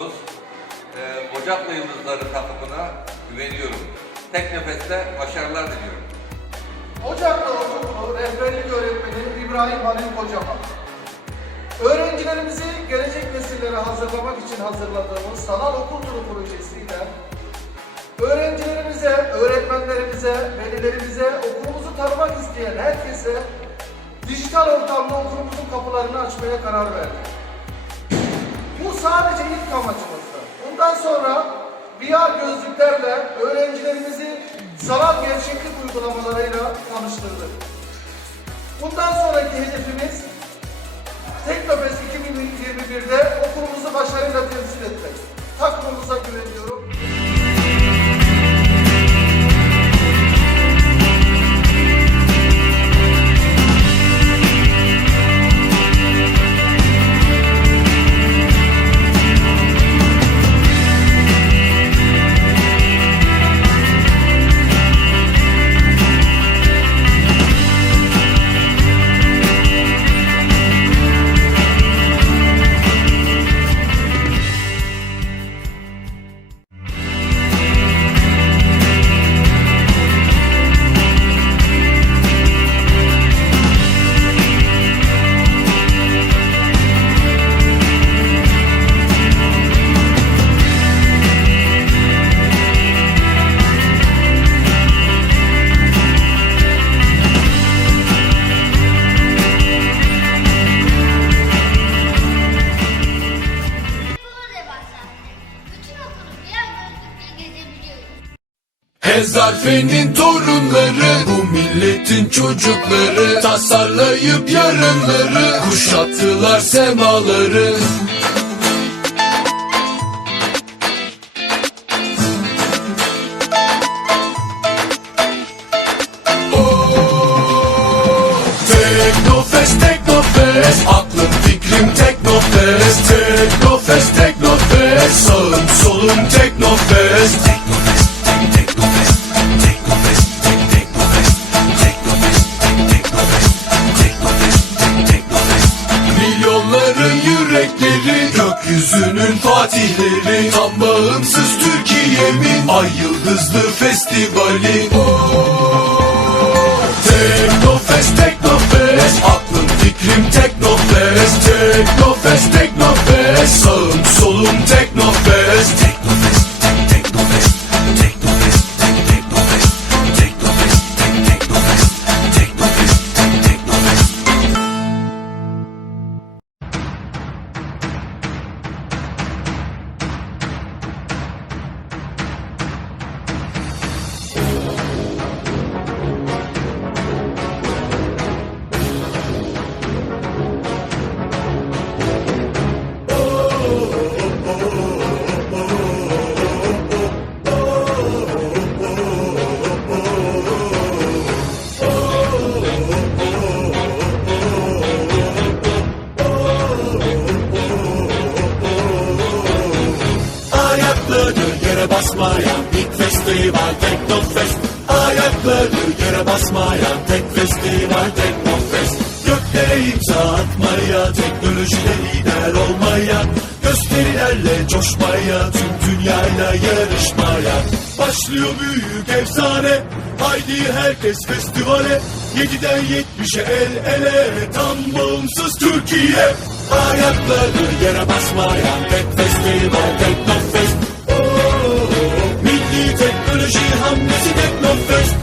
Ee, Ocaklı Yıldızları takımına güveniyorum. Tek nefeste başarılar diliyorum. Ocaklı Ortaokulu rehberlik öğretmeni İbrahim Halil Kocaman. Öğrencilerimizi gelecek nesillere hazırlamak için hazırladığımız sanal okul turu projesiyle öğrencilerimize, öğretmenlerimize, velilerimize, okulumuzu tanımak isteyen herkese dijital ortamda okulumuzun kapılarını açmaya karar verdik. Bu sadece ilk amacımızdı. Bundan sonra VR gözlüklerle öğrencilerimizi sanal gerçeklik uygulamalarıyla tanıştırdık. Bundan sonraki hedefimiz Teknofest 2021'de okulumuzu başarıyla temsil etmek. Takımımıza güveniyorum. Hezarfenin torunları Bu milletin çocukları Tasarlayıp yarınları Kuşattılar semaları fatihleri Tam bağımsız Türkiye'min Ay yıldızlı festivali. Teknofest, yere basmayan ilk festival Teknofest Ayakları yere basmayan tek festival Teknofest Göklere imza atmaya, teknolojide lider olmaya Gösterilerle coşmaya, tüm dünyayla yarışmaya. Başlıyor büyük efsane Haydi herkes festivale. 7'den 70'e el ele Tam bağımsız Türkiye. Ayakları yere basmayan tek festival Teknofest teknoloji hamlesi Teknofest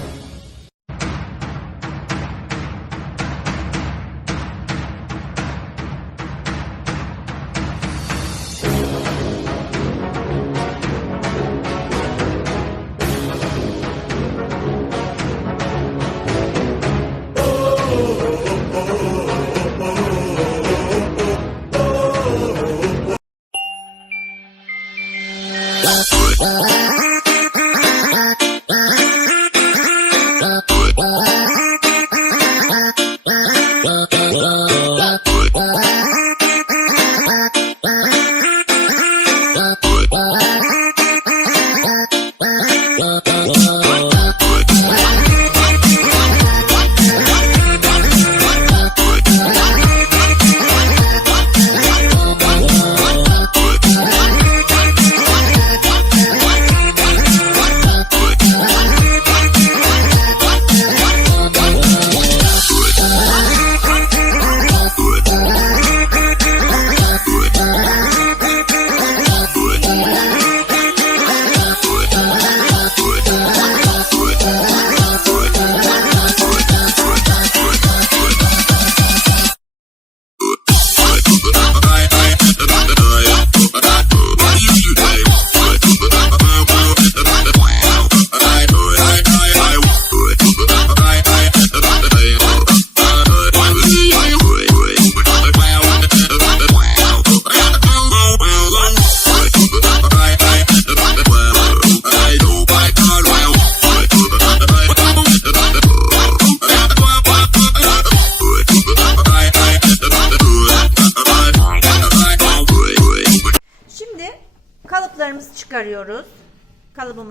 Yeah.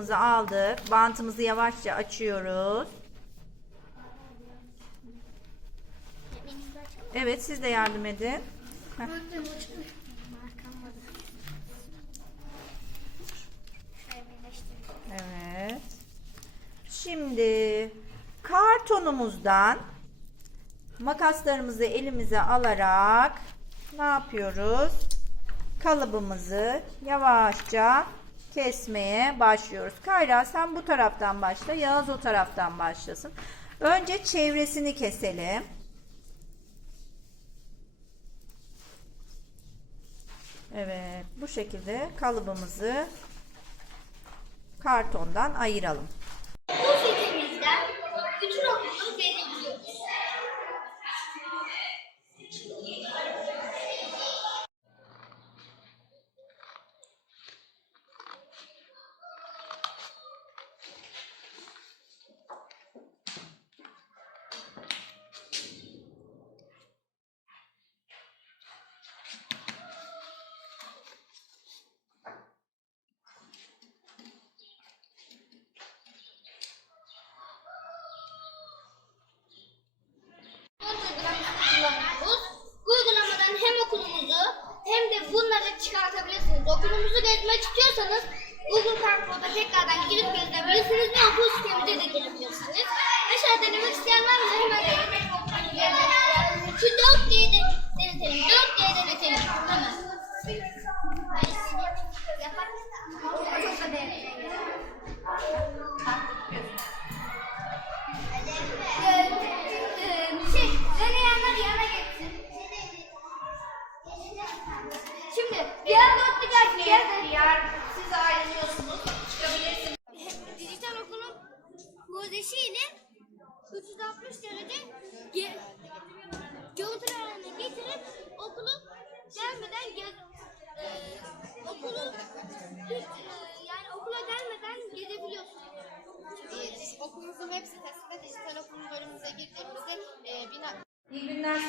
Kalıbımızı aldık. Bantımızı yavaşça açıyoruz. Evet siz de yardım edin. Evet. Şimdi kartonumuzdan makaslarımızı elimize alarak ne yapıyoruz? Kalıbımızı yavaşça kesmeye başlıyoruz. Kayra sen bu taraftan başla, Yağız o taraftan başlasın. Önce çevresini keselim. Evet, bu şekilde kalıbımızı kartondan ayıralım. Yes.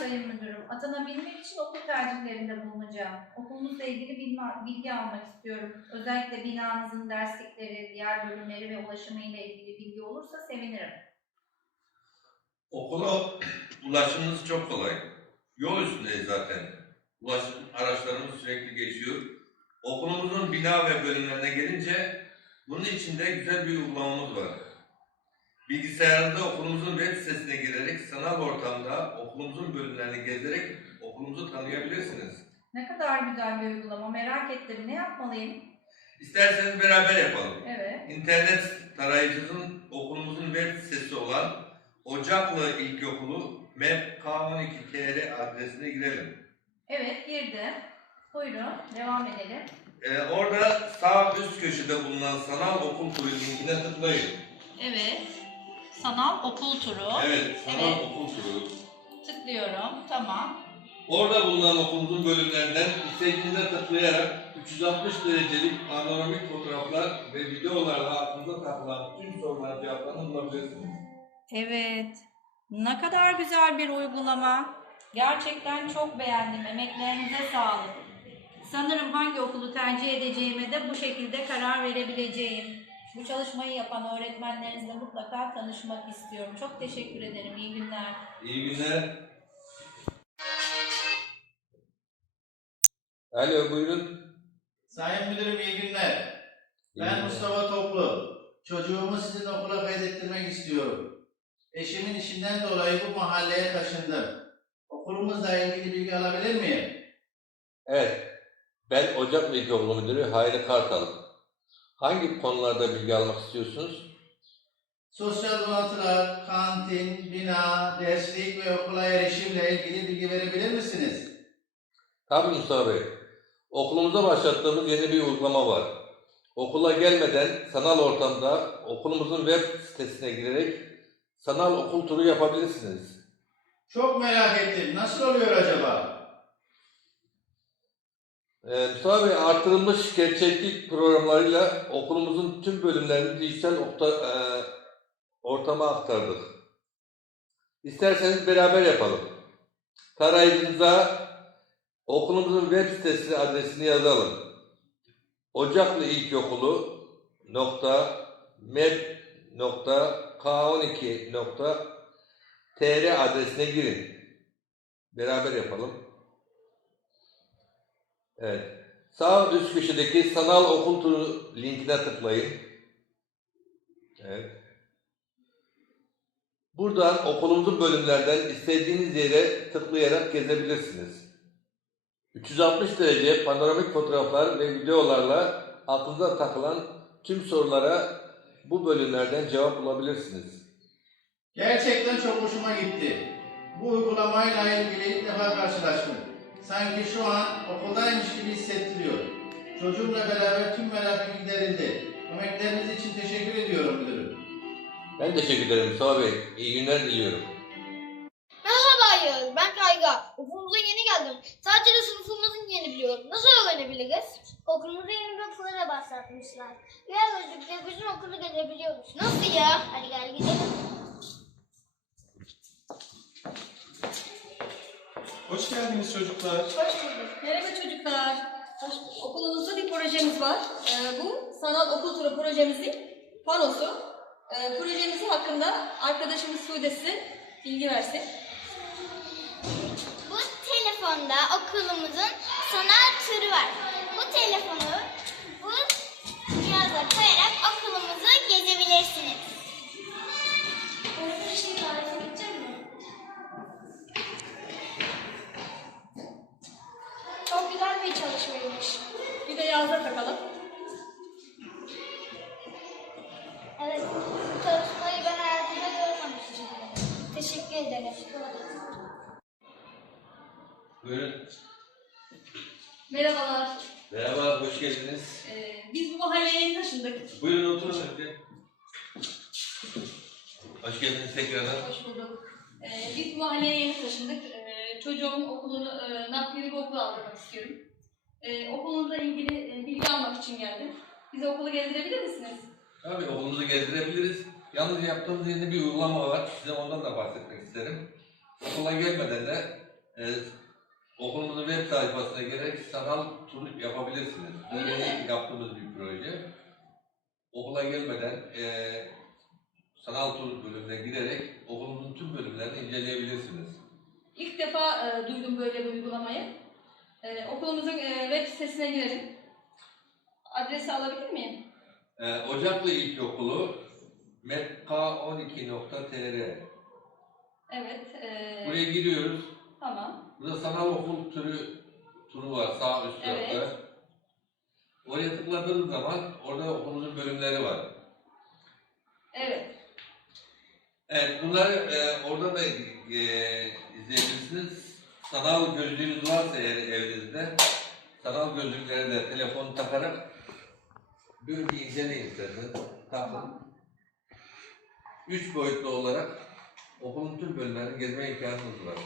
Sayın Müdürüm. Atanabilmek için okul tercihlerinde bulunacağım. Okulunuzla ilgili bilgi, almak istiyorum. Özellikle binanızın derslikleri, diğer bölümleri ve ulaşımı ile ilgili bilgi olursa sevinirim. Okula ulaşımımız çok kolay. Yol üstündeyiz zaten. Ulaşım araçlarımız sürekli geçiyor. Okulumuzun bina ve bölümlerine gelince bunun içinde güzel bir uygulamamız var. Bilgisayarınızda okulumuzun web sitesine girerek sanal ortamda okulumuzun bölümlerini gezerek okulumuzu tanıyabilirsiniz. Ne kadar güzel bir uygulama. Merak ettim. Ne yapmalıyım? İsterseniz beraber yapalım. Evet. İnternet tarayıcınızın okulumuzun web sitesi olan Ocaklı İlkokulu map.k12kr adresine girelim. Evet girdim. Buyurun. Devam edelim. Ee, orada sağ üst köşede bulunan sanal okul turu linkine tıklayın. Evet. Sanal okul turu. Evet, sanal Evet. okul turu. Tıklıyorum. Tamam. Orada bulunan okulumuzun bölümlerinden istediğinize tıklayarak 360 derecelik panoramik fotoğraflar ve videolarla aklınıza takılan tüm soruların cevaplarını bulabilirsiniz. Evet. Ne kadar güzel bir uygulama. Gerçekten çok beğendim. Emeklerinize sağlık. Sanırım hangi okulu tercih edeceğime de bu şekilde karar verebileceğim. Bu çalışmayı yapan öğretmenlerinizle mutlaka tanışmak istiyorum. Çok teşekkür ederim. İyi günler. İyi günler. Alo buyurun. Sayın Müdürüm iyi günler. İyi Ben günler. Mustafa Toplu. Çocuğumu sizin okula kaydettirmek istiyorum. Eşimin işinden dolayı bu mahalleye taşındım. Okulumuzla ilgili bilgi alabilir miyim? Evet. Ben Ocaklı İlkokulu Müdürü Hayri Kartal. Hangi konularda bilgi almak istiyorsunuz? Sosyal donatılar, kantin, bina, derslik ve okula erişimle ilgili bilgi verebilir misiniz? Tabii Mustafa Bey. Okulumuza başlattığımız yeni bir uygulama var. Okula gelmeden sanal ortamda okulumuzun web sitesine girerek sanal okul turu yapabilirsiniz. Çok merak ettim. Nasıl oluyor acaba? Ee, Mustafa artırılmış gerçeklik programlarıyla okulumuzun tüm bölümlerini dijital okta, e, ortama aktardık. İsterseniz beraber yapalım. Tarayıcınıza okulumuzun web sitesi adresini yazalım. Ocaklı İlkokulu nokta mep nokta k12 nokta tr adresine girin. Beraber yapalım. Evet. Sağ üst köşedeki sanal okul turu linkine tıklayın. Evet. Buradan okulumuzun bölümlerden istediğiniz yere tıklayarak gezebilirsiniz. 360 derece panoramik fotoğraflar ve videolarla aklınıza takılan tüm sorulara bu bölümlerden cevap bulabilirsiniz. Gerçekten çok hoşuma gitti. Bu uygulamayla ilgili ilk defa karşılaştım. Sanki şu an okuldaymış gibi hissettiriyor. Çocuğumla beraber tüm merakım giderildi. Emekleriniz için teşekkür ediyorum müdürüm. Ben teşekkür ederim Mustafa Bey. İyi günler diliyorum. Merhaba Yağız, ben Kayga. Okulumuza yeni geldim. Sadece de sınıfımızın yeni biliyorum. Nasıl öğrenebiliriz? Okulumuza yeni bir okula başlatmışlar. Biraz özlükle bütün okulu gezebiliyoruz. Nasıl ya? Hadi gel gidelim. Hoş geldiniz çocuklar. Hoş bulduk. Merhaba çocuklar. Okulumuzda bir projemiz var. Ee, bu sanal okul turu projemizin panosu. Ee, projemiz hakkında arkadaşımız Suudesi bilgi versin. Bu telefonda okulumuzun sanal turu var. Bu telefonu bu cihaza koyarak okulumuzu gezebilirsiniz. Hoş geldiniz tekrardan. Hoş bulduk. Ee, biz bu mahalleye yeni taşındık. Ee, çocuğumun okulunu e, nakliye bir okula aldırmak istiyorum. Ee, okulunuzla ilgili e, bilgi almak için geldim. Bize okulu gezdirebilir misiniz? Tabii okulumuzu gezdirebiliriz. Yalnız yaptığımız yeni bir uygulama var. Size ondan da bahsetmek isterim. Okula gelmeden de e, okulumuzun web sayfasına girerek sanal tur yapabilirsiniz. Öyle yeni yaptığımız bir proje. Okula gelmeden e, sanal tur bölümüne girerek okulumuzun tüm bölümlerini inceleyebilirsiniz. İlk defa e, duydum böyle bir uygulamayı. E, okulumuzun e, web sitesine girelim. Adresi alabilir miyim? E, Ocaklı İlkokulu mepk12.tr Evet. e, Buraya giriyoruz. Tamam. Burada sanal okul türü turu var sağ üst Evet. tarafta. Oraya tıkladığınız zaman orada okulumuzun bölümleri var. Evet. Evet bunları e, orada da e, izleyebilirsiniz. Sanal gözlüğünüz varsa eğer evinizde sanal gözlükleri de telefonu takarak bir inceleyin isterseniz. Takın. Üç boyutlu olarak okulun tüm bölümlerini gezme imkanınız var.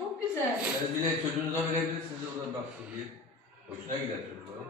Çok güzel. Yani bile çocuğunuza verebilirsiniz orada baksın diye. Hoşuna gider çocukların.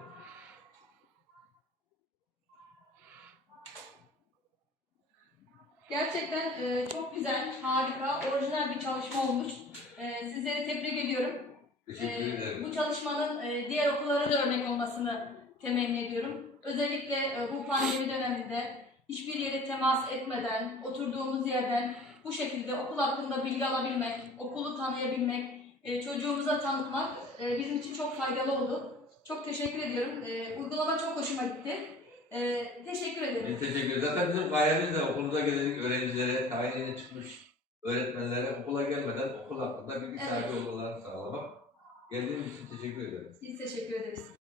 Gerçekten e, çok güzel, harika, orijinal bir çalışma olmuş. E, sizleri tebrik ediyorum. Teşekkür Ee, ederim. bu çalışmanın e, diğer okullara da örnek olmasını temenni ediyorum. Özellikle e, bu pandemi döneminde hiçbir yere temas etmeden, oturduğumuz yerden bu şekilde okul hakkında bilgi alabilmek, okulu tanıyabilmek, e, çocuğumuza tanıtmak e, bizim için çok faydalı oldu. Çok teşekkür ediyorum. E, uygulama çok hoşuma gitti. Teşekkür ederim. Biz teşekkür ederiz. Zaten bizim gayemiz de okulumuza gelecek öğrencilere, tayinini çıkmış öğretmenlere okula gelmeden okul hakkında bilgi Evet. sahibi olmalarını sağlamak. Geldiğiniz için teşekkür ederim. Biz teşekkür ederiz.